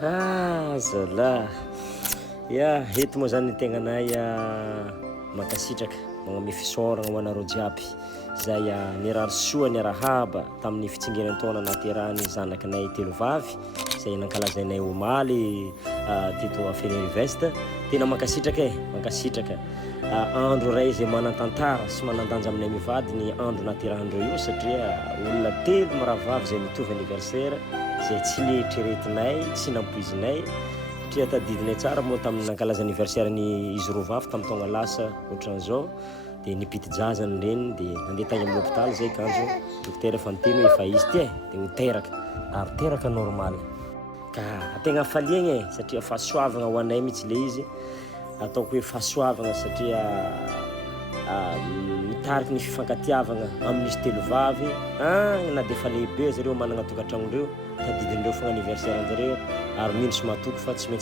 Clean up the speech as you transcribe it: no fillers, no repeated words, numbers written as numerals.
Zala. Ya, hety moa zany tegnanay mankasitraka magname fisaoragna ho anareo jiaby. Zay nirary soa nirahaba tamin'ny fitsingeran-taona nahaterahany zanakanay telo vavy zay nankalazainay omaly teto ANNIVERSAIRE. Tena mankasitraka mankasitraka. Andro ray zay manan-tantara sy manan-danja aminay mivady ny andro naterahandreo io satria olona telo marahavavy zay mitovy anniversaire zay tsy nieritreretinay, tsy nampoizinay. Satria tadidinay tsara moa tamin'ny nankalaza anniversaire ny izy roa vavy tamin'ny taogna lasa ohatran'izao dia nipity jazany reny dia nandeha tagny amin'ny hôpitaly zay kanjo dokotera efa niteny hoe efa izy ty dia ho teraka ary teraka normal ka tegna faliagna satria fahasoavagna ho anay mihitsy le izy ataoko hoe fahasoavagna satria mitariky ny fifankatiavagna amin'izy telo vavy na dia efa lehibe zareo managna tokantragnondreo tadidindreo fogna anniversaire anjareo ary mino sy mahatoky fa tsy maintsy